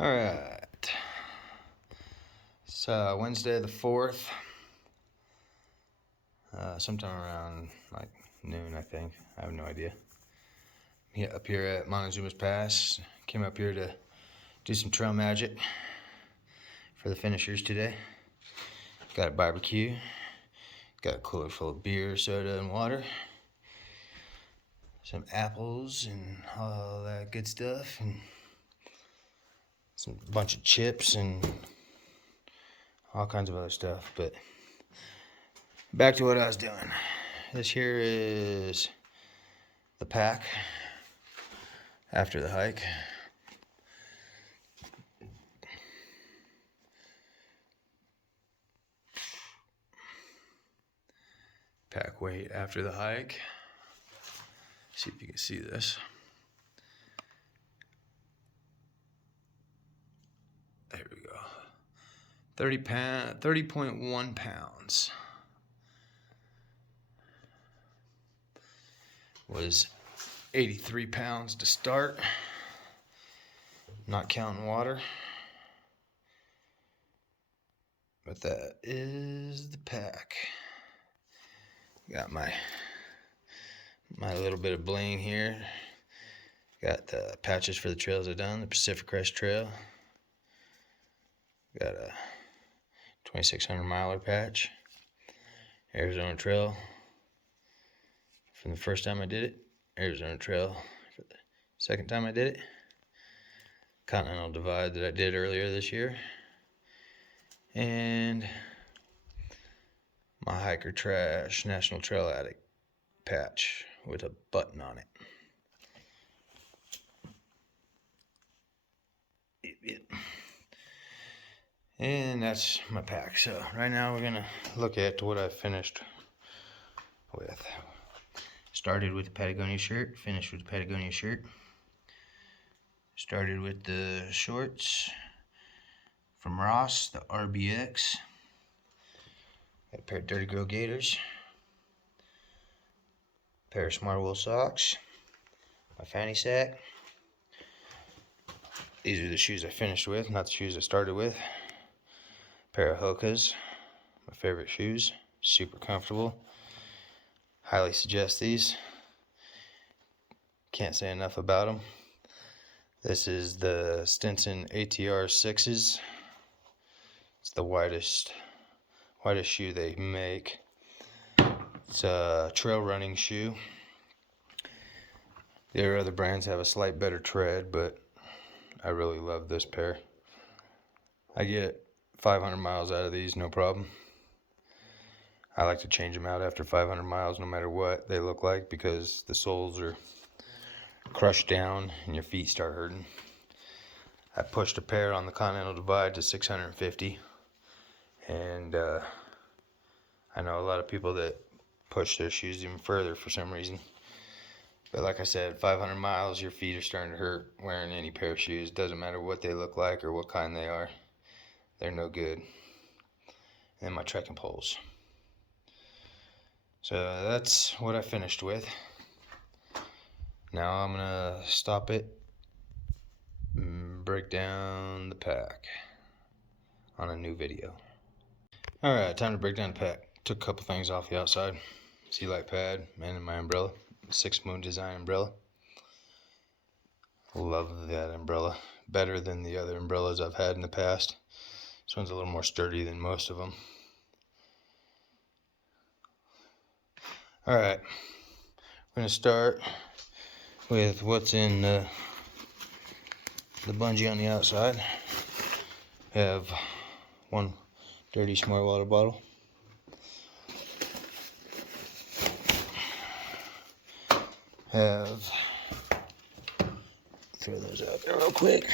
Alright, it's Wednesday the 4th, sometime around like noon, I think. I have no idea. Up here at Montezuma's Pass. Came up here to do some trail magic for the finishers today. Got a barbecue, got a cooler full of beer, soda, and water. Some apples and all that good stuff, and some bunch of chips and all kinds of other stuff. But back to what I was doing. This here is the pack after the hike. Pack weight after the hike. See if you can see this. There we go. 30.1 pounds. Was 83 pounds to start, not counting water. But that is the pack. Got my little bit of bling here. Got the patches for the trails I've done. The Pacific Crest Trail. Got a 2,600 miler patch. Arizona Trail from the first time I did it. Arizona Trail for the second time I did it. Continental Divide that I did earlier this year. And my Hiker Trash National Trail Addict patch with a button on it. And that's my pack. So right now we're gonna look at what I finished with. Started with the Patagonia shirt, finished with the Patagonia shirt. Started with the shorts from Ross, the RBX. Got a pair of Dirty Girl Gators. A pair of Smart Wool socks. My fanny sack. These are the shoes I finished with, not the shoes I started with. A pair of Hoka's, my favorite shoes. Super comfortable. Highly suggest these. Can't say enough about them. This is the Stinson ATR 6s. It's the widest shoe they make. It's a trail running shoe. The other brands have a slight better tread, but I really love this pair. I get 500 miles out of these, no problem. I like to change them out after 500 miles no matter what they look like, because the soles are crushed down and your feet start hurting. I pushed a pair on the Continental Divide to 650, and I know a lot of people that push their shoes even further for some reason. But like I said, 500 miles, your feet are starting to hurt wearing any pair of shoes. Doesn't matter what they look like or what kind they are. They're no good. And my trekking poles. So that's what I finished with. Now I'm gonna stop it and break down the pack on a new video. Alright, time to break down the pack. Took a couple things off the outside. Sea light pad and my umbrella. 6 Moon Design umbrella. Love that umbrella. Better than the other umbrellas I've had in the past. This one's a little more sturdy than most of them. Alright, we're going to start with what's in the bungee on the outside. We have one dirty Smart water bottle. Have, throw those out there real quick.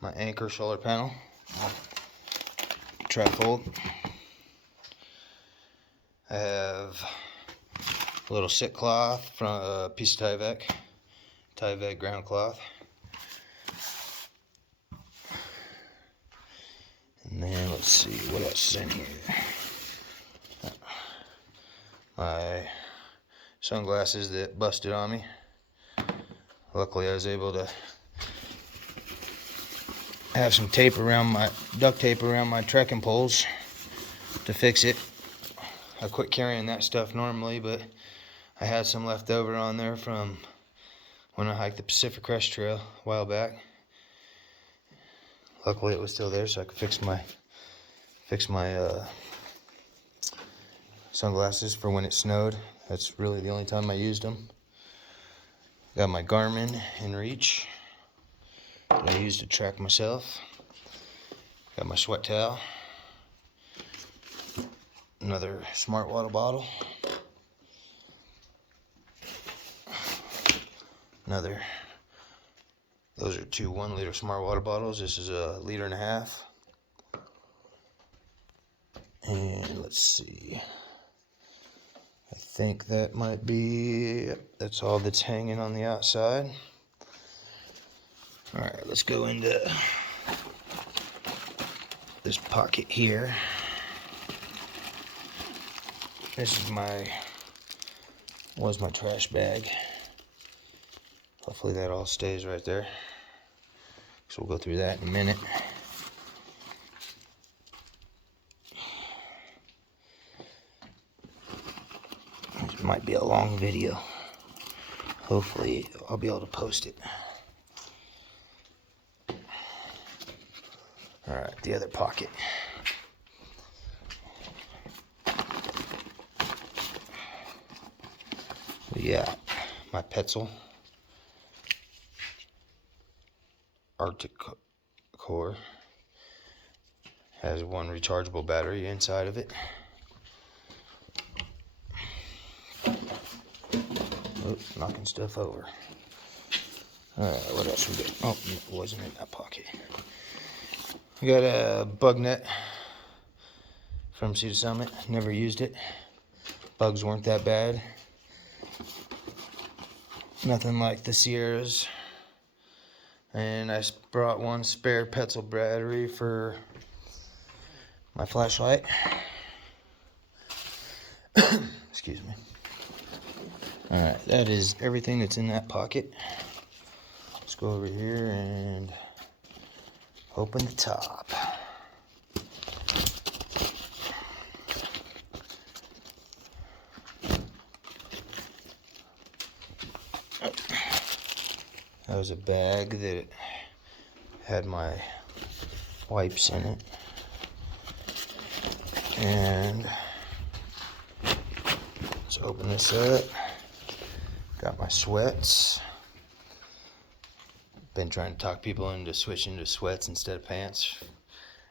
My Anchor solar panel, trifold. I have a little sit cloth from a piece of Tyvek ground cloth. And then let's see what else is in here. My sunglasses that busted on me Luckily, I was able to have some tape around my duct tape around my trekking poles to fix it. I quit carrying that stuff normally, but I had some left over on there from when I hiked the Pacific Crest Trail a while back. Luckily, it was still there, so I could fix my sunglasses for when it snowed. That's really the only time I used them. Got my Garmin in reach that I use to track myself. Got my sweat towel. Another smart water bottle. Those are two 1 liter smart water bottles. This is a 1.5 liters. And let's see. I think that might be, that's all that's hanging on the outside. All right, let's go into this pocket here. This is was my trash bag. Hopefully that all stays right there. So we'll go through that in a minute. This might be a long video. Hopefully I'll be able to post it. All right, the other pocket. We got my Petzl Arctic Core. Has one rechargeable battery inside of it. Oops, knocking stuff over. What else we got? Oh, it wasn't in that pocket. We got a bug net from Cedar Summit. Never used it. Bugs weren't that bad. Nothing like the Sierras. And I brought one spare Petzl battery for my flashlight. Excuse me. Alright, that is everything that's in that pocket. Let's go over here and open the top. That was a bag that had my wipes in it. And let's open this up. Got my sweats. Been trying to talk people into switching to sweats instead of pants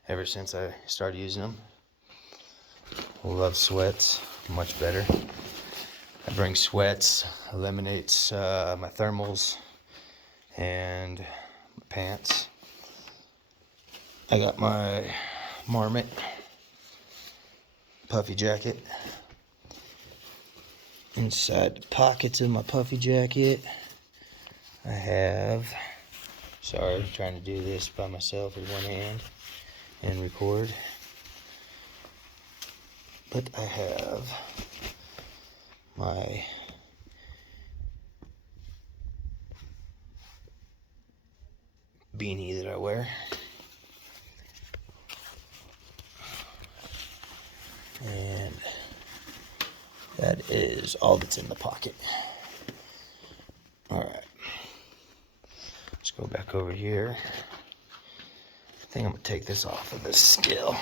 ever since I started using them. Love sweats, much better. I bring sweats, eliminates my thermals and my pants. I got my Marmot puffy jacket. Inside the pockets of my puffy jacket, I have, sorry, trying to do this by myself with one hand and record, but I have my beanie that I wear, and that is all that's in the pocket. Alright, let's go back over here. I think I'm going to take this off of this scale,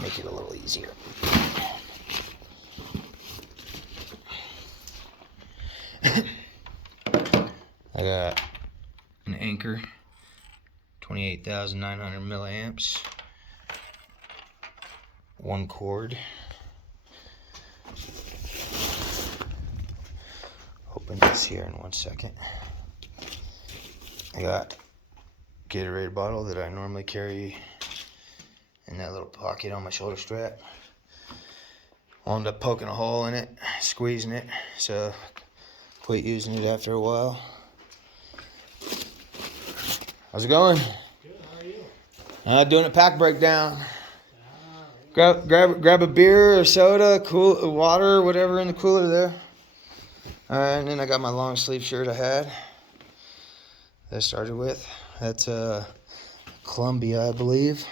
make it a little easier. I got an Anchor, 28,900 milliamps, one cord. Open this here in 1 second. I got a Gatorade bottle that I normally carry in that little pocket on my shoulder strap. Wound up poking a hole in it, squeezing it, so quit using it after a while. How's it going? Good, how are you? Doing a pack breakdown. Grab a beer or soda, cool water, whatever in the cooler there. Alright, and then I got my long sleeve shirt I had. that I started with. That's Columbia, I believe,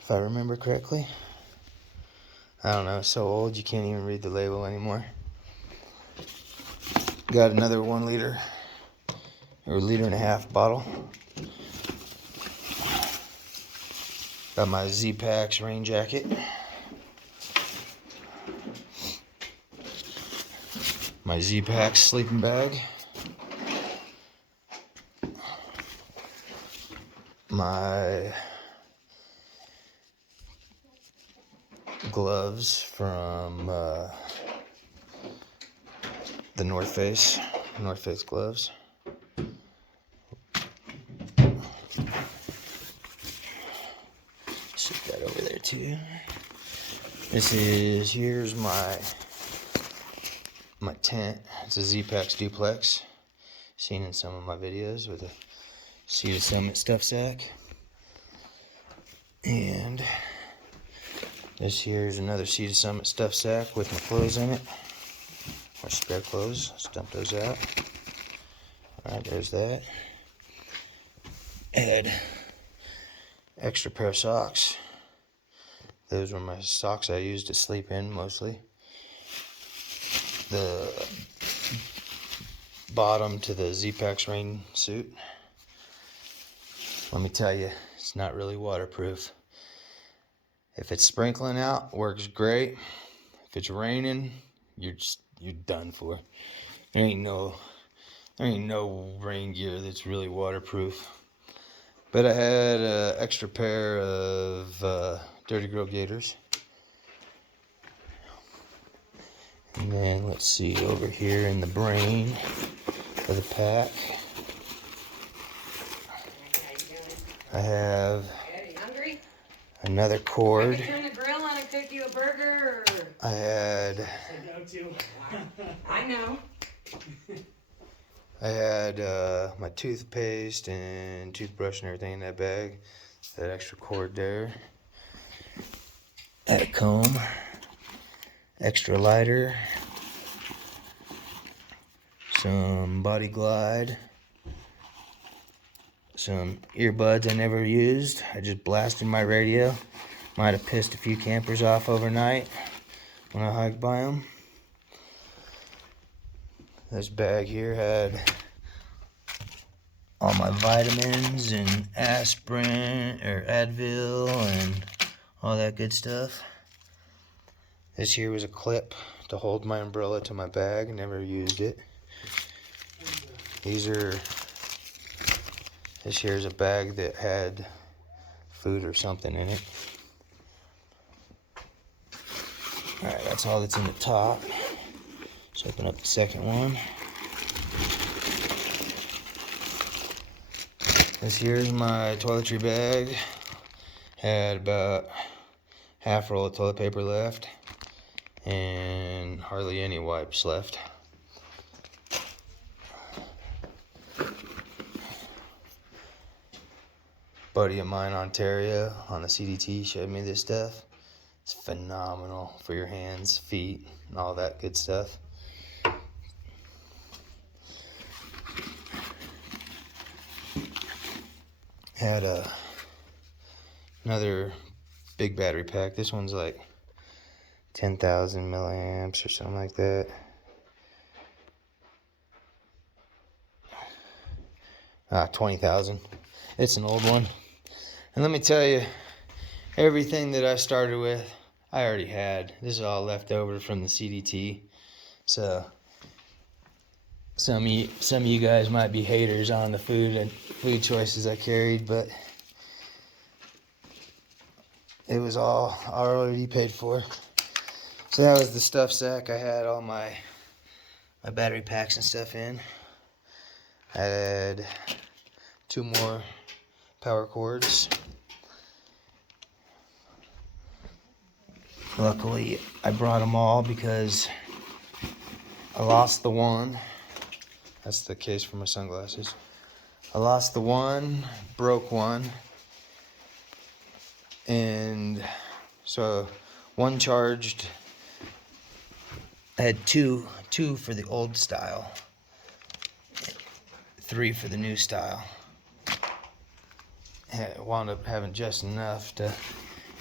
if I remember correctly. I don't know, it's so old you can't even read the label anymore. Got another 1 liter or 1.5 liter bottle. Got my Z-Packs rain jacket. My Z-Packs sleeping bag. My gloves from the North Face gloves. Stick that over there too. Here's my tent. It's a Z-Packs duplex. Seen in some of my videos with a Sea to Summit stuff sack. And this here is another Sea to Summit stuff sack with my clothes in it. Or spare clothes. Let's dump those out. Alright, there's that. Add extra pair of socks. Those were my socks I used to sleep in mostly. The bottom to the Z-Packs rain suit. Let me tell you, it's not really waterproof. If it's sprinkling out, works great. If it's raining, you're done for. There ain't no rain gear that's really waterproof. But I had an extra pair of Dirty Girl Gators. And then let's see over here in the brain of the pack. I have another cord. I could turn the grill on and cook you a burger. I had. I know. I had my toothpaste and toothbrush and everything in that bag. That extra cord there. I had a comb. Extra lighter. Some Body Glide. Some earbuds I never used. I just blasted my radio. Might have pissed a few campers off overnight when I hiked by them. This bag here had all my vitamins and aspirin or Advil and all that good stuff. This here was a clip to hold my umbrella to my bag. Never used it. This here is a bag that had food or something in it. Alright, that's all that's in the top. Let's open up the second one. This here is my toiletry bag. Had about half roll of toilet paper left and hardly any wipes left. Buddy of mine, Ontario, on the CDT showed me this stuff. It's phenomenal for your hands, feet, and all that good stuff. Had another big battery pack. This one's like 10,000 milliamps or something like that. Ah, 20,000. It's an old one. And let me tell you, everything that I started with, I already had. This is all left over from the CDT. So some of you guys might be haters on the food choices I carried, but it was all already paid for. So that was the stuff sack. I had all my battery packs and stuff in. I had 2 more power cords. Luckily, I brought them all because I lost the one. That's the case for my sunglasses. I lost the one, broke one, and so one charged. I had two for the old style. 3 for the new style. Wound up having just enough to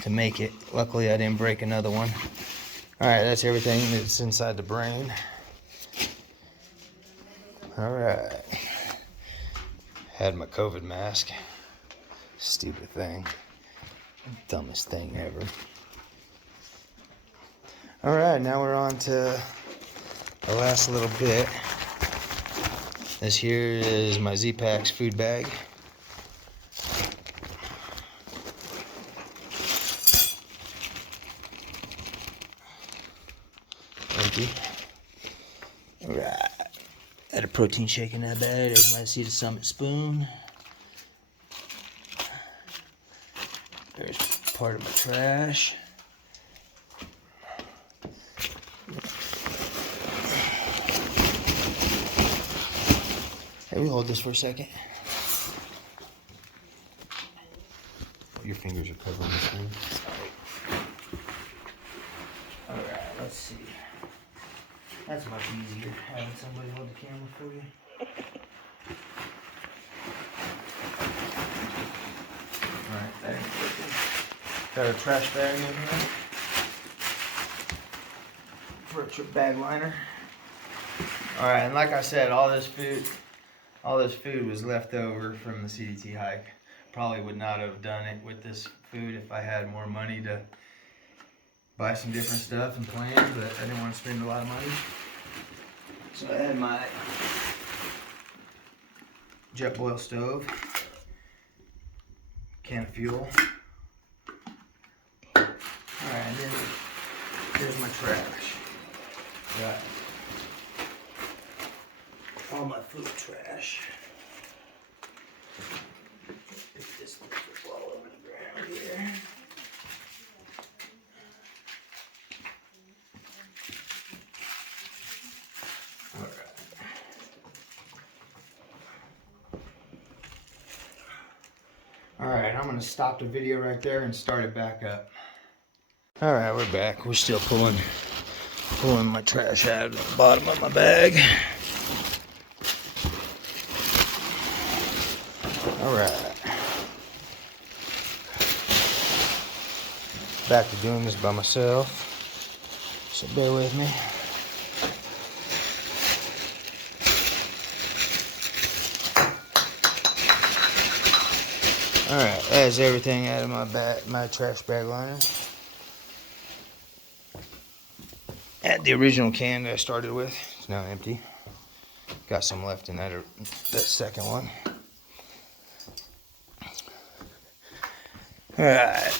make it. Luckily I didn't break another one. Alright, that's everything that's inside the brain. Alright. Had my COVID mask. Stupid thing. Dumbest thing ever. Alright, now we're on to the last little bit. This here is my Z-Packs food bag. Empty. Alright. Had a protein shake in that bag. There's my Sea to Summit spoon. There's part of my trash. Hey, we hold this for a second. Your fingers are covering the screen. Sorry. Alright, let's see. That's much easier, having somebody hold the camera for you. Alright, that ain't working. Got a trash bag in here for a trip bag liner. Alright, and like I said, all this food was left over from the CDT hike. Probably would not have done it with this food if I had more money to buy some different stuff and plan, but I didn't want to spend a lot of money. So I had my jet boil stove, can of fuel. Alright, and then here's my trash. Got all my food trash. Pick this thing up all over the ground here. Alright, I'm going to stop the video right there and start it back up. Alright, we're back. We're still pulling my trash out of the bottom of my bag. Alright. Back to doing this by myself. So bear with me. Alright, that's everything out of my trash bag liner. At the original can that I started with, it's now empty. Got some left in that second one. Alright.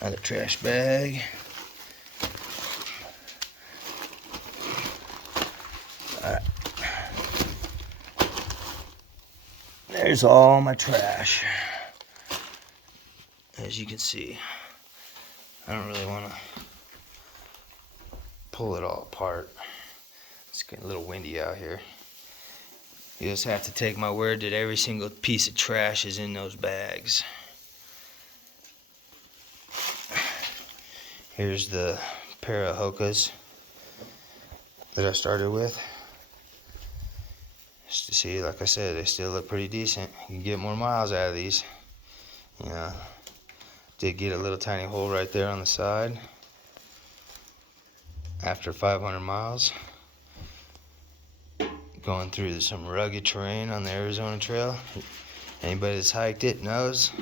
Another trash bag. Alright. There's all my trash. As you can see, I don't really want to pull it all apart. It's getting a little windy out here. You just have to take my word that every single piece of trash is in those bags. Here's the pair of Hokas that I started with. Just to see, like I said, they still look pretty decent. You can get more miles out of these. You know, did get a little tiny hole right there on the side after 500 miles. Going through some rugged terrain on the Arizona Trail. Anybody that's hiked it knows.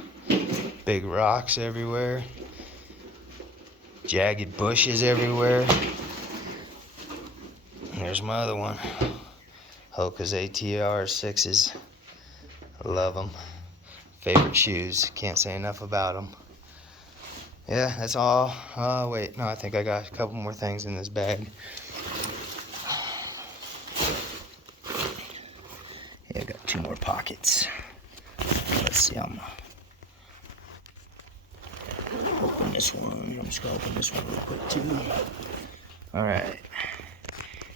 Big rocks everywhere. Jagged bushes everywhere. And there's my other one. Hoka's ATR 6s. I love them. Favorite shoes. Can't say enough about them. Yeah, that's all. Wait, no, I think I got a couple more things in this bag. Yeah, I got 2 more pockets. Let's see, I'm gonna open this one. I'm just gonna open this one real quick too. Alright.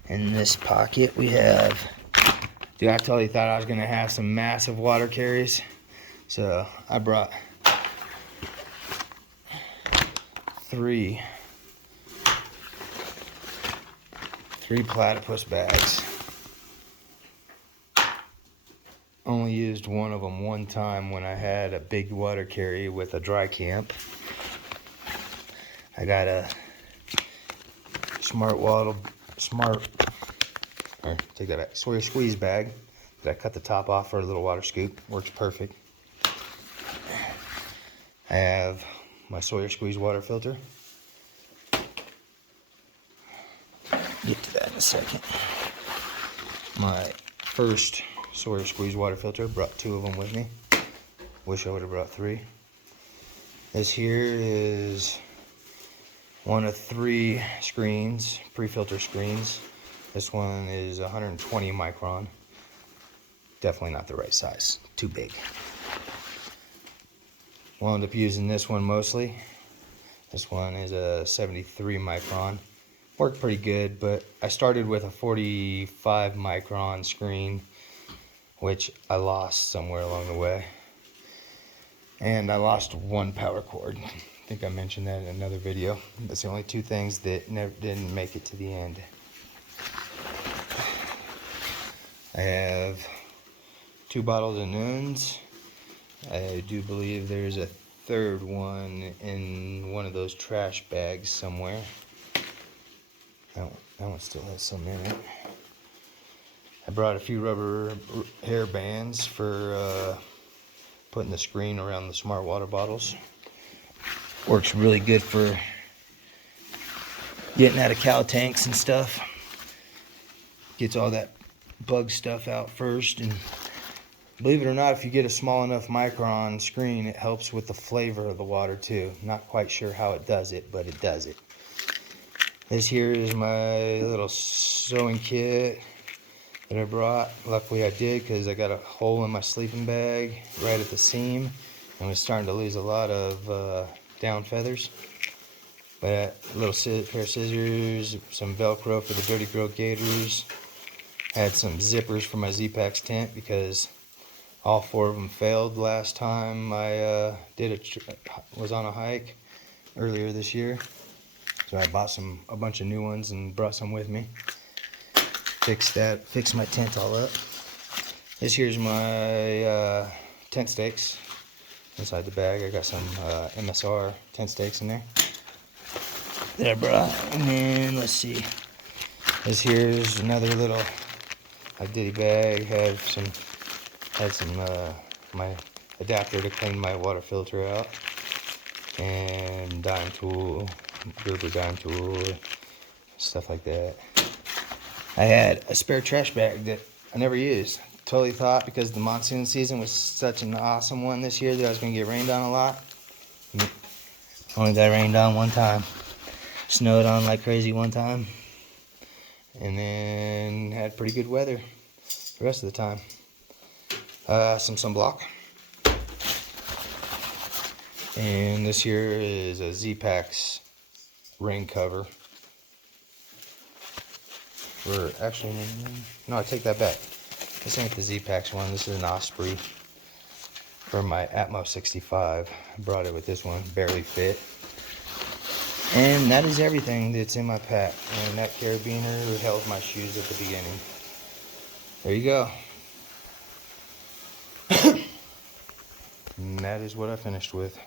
In this pocket we have, dude, I totally thought I was gonna have some massive water carries. So I brought 3 3 platypus bags. Only used one of them one time when I had a big water carry with a dry camp. I got a Sawyer squeeze bag that I cut the top off for a little water scoop. Works perfect. I have my Sawyer squeeze water filter. Get to that in a second. My first Sawyer squeeze water filter, brought 2 of them with me. Wish I would have brought 3. This here is one of 3 screens, pre-filter screens. This one is 120 micron. Definitely not the right size, too big. Wound up using this one mostly. This one is a 73 micron. Worked pretty good, but I started with a 45 micron screen, which I lost somewhere along the way. And I lost 1 power cord. I think I mentioned that in another video. That's the only 2 things that didn't make it to the end. I have 2 bottles of Nuns. I do believe there's a 3rd one in one of those trash bags somewhere. That one still has some in it. I brought a few rubber hair bands for putting the screen around the smart water bottles. Works really good for getting out of cow tanks and stuff. Gets all that bug stuff out first, and believe it or not, if you get a small enough micron screen, it helps with the flavor of the water too. Not quite sure how it does it, but it does it. This here is my little sewing kit that I brought. Luckily I did, because I got a hole in my sleeping bag right at the seam and was starting to lose a lot of down feathers. But a little pair of scissors, some Velcro for the dirty girl gaiters. Had some zippers for my Z-Packs tent because all 4 of them failed last time I was on a hike earlier this year. So I bought a bunch of new ones and brought some with me. Fixed my tent all up. This here's my tent stakes inside the bag. I got some MSR tent stakes in there that I brought. And then let's see. This here's another little ditty bag. Had some my adapter to clean my water filter out, and dime tool, Gerber dime tool, stuff like that. I had a spare trash bag that I never used. Totally thought because the monsoon season was such an awesome one this year that I was going to get rained on a lot. Only got rained on one time. Snowed on like crazy one time. And then had pretty good weather the rest of the time. Some sunblock. And this here is a Z-Packs rain cover. Actually, no, I take that back. This ain't the Z-Packs one. This is an Osprey for my Atmos 65. I brought it with this one. Barely fit. And that is everything that's in my pack. And that carabiner held my shoes at the beginning. There you go. And that is what I finished with.